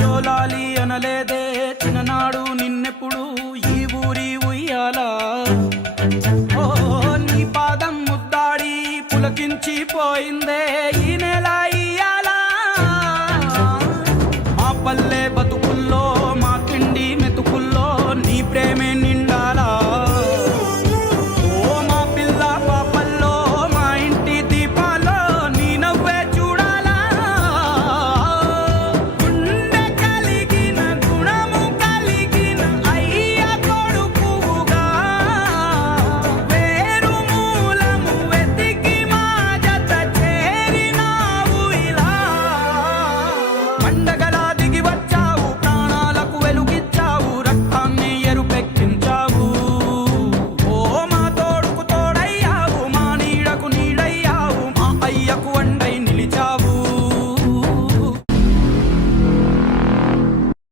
జోలాలి అనలేదే చిన్ననాడు నిన్నెప్పుడు ఈ ఊరి ఉయ్యాలా. ఓ నీ పాదం ముద్దాడి పులకించి పోయిందే ఈ నెల ఈ పండగలా దిగి వచ్చి